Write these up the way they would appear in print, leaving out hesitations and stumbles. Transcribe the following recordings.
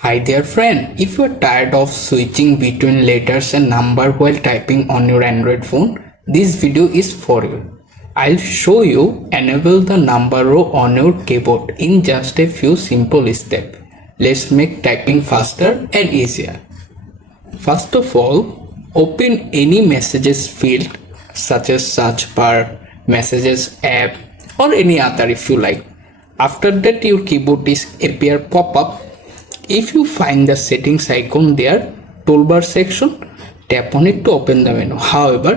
Hi there friend, if you are tired of switching between letters and number while typing on your Android phone, this video is for you. I'll show you enable the number row on your keyboard in just a few simple steps. Let's make typing faster and easier. First of all, open any messages field such as search bar, messages app or any other if you like. After that your keyboard is appear pop-up. If you find the settings icon there, toolbar section, tap on it to open the menu. However,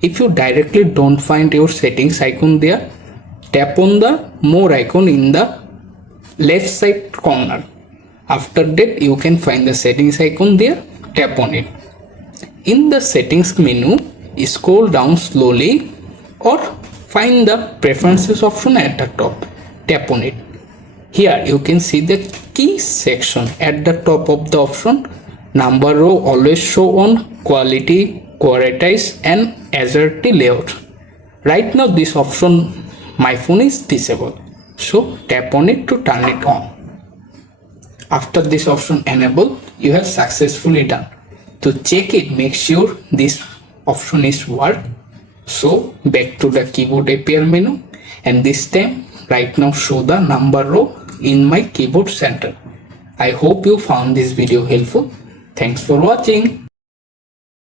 if you directly don't find your settings icon there, tap on the more icon in the left side corner. After that, you can find the settings icon there, tap on it. In the settings menu, scroll down slowly or find the preferences option at the top, tap on it. Here you can see the key section at the top of the option. Number row always show on quality, quantize and AZERTY layout. Right now this option my phone is disabled, so tap on it to turn it on. After this option enabled, you have successfully done. To check it, make sure this option is work. So back to the keyboard appear menu, and this time right now show the number row in my keyboard center. I hope you found this video helpful. Thanks for watching.